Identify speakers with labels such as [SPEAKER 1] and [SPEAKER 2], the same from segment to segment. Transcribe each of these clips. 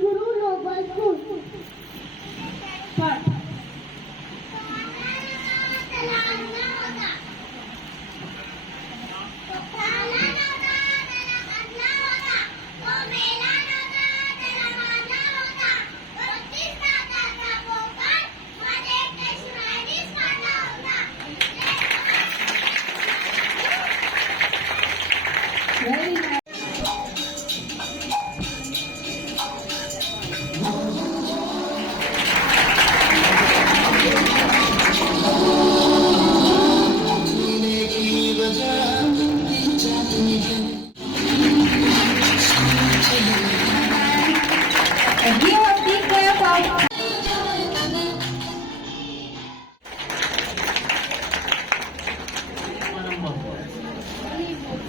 [SPEAKER 1] Guru Noble School.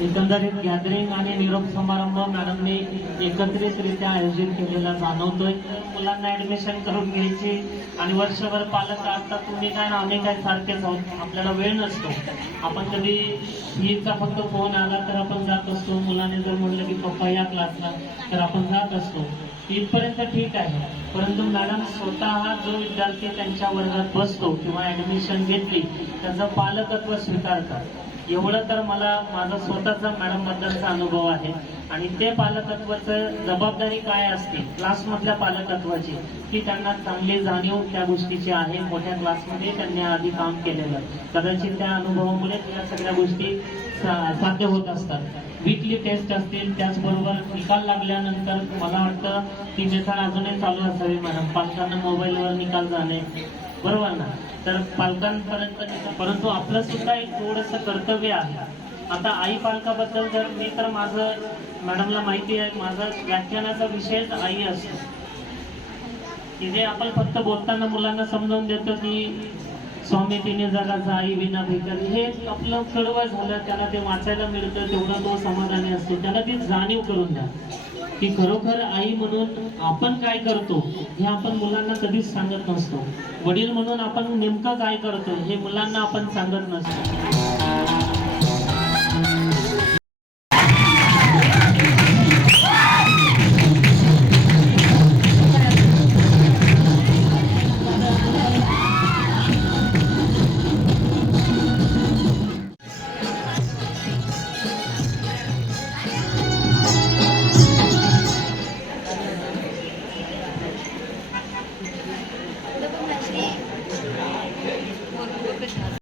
[SPEAKER 1] एकंदरीत gathering आणि निरोप समारंभ मॅडमने एकत्रितरित्या आयोजित केलेला जाणवतोय. मुलांना ऍडमिशन करून घ्यायची आणि वर्षभर पालक असतात तुम्ही काय ना आम्ही काय सारखेच आहोत आपल्याला वेळ नसतो. आपण कधी फीचा फक्त फोन आला तर आपण जात असतो. मुलाने जर म्हणलं की पप्पा या क्लासला तर आपण जात असतो. इथपर्यंत ठीक आहे. परंतु मॅडम स्वतः जो विद्यार्थी त्यांच्या वर्गात बसतो किंवा ऍडमिशन घेतली त्याचं पालकत्व स्वीकारतात. एवढं तर मला माझा स्वतःचा मॅडम बद्दलचा अनुभव आहे. आणि ते पालकत्वाचं जबाबदारी काय असते? क्लासमधल्या पालकत्वाची की त्यांना चांगली जाणीव त्या गोष्टीची आहे. मोठ्या क्लासमध्ये त्यांनी आधी काम केलेलं. कदाचित त्या अनुभवामुळे त्या सगळ्या गोष्टी साध्य होत असतात. वीकली टेस्ट असतील त्याचबरोबर निकाल लागल्यानंतर मला वाटतं ती मेथड अजूनही चालू असावी मॅडम पालकांना मोबाईलवर निकाल जाणे बरोबर ना? तर पालकांपर्यंत परंतु आपलं सुद्धा एक थोडंसं कर्तव्य आहे. आता आई पालकाबद्दल जर मी तर माझं मॅडमला माहिती आहे माझा व्याख्यानाचा विषयच आई असतो. की जे आपण फक्त बोलताना मुलांना समजावून देतो की स्वामी तिने जगाचा आई विना भिकारी. हे आपलं कडवं झालं त्याला ते वाचायला मिळतं तेवढा तो समाधानी असतो. त्याला ती जाणीव करून द्या. की खरोखर आई म्हणून आपण काय करतो हे आपण मुलांना कधीच सांगत नसतो. वडील म्हणून आपण नेमकं काय करतो हे मुलांना आपण सांगत नसतो.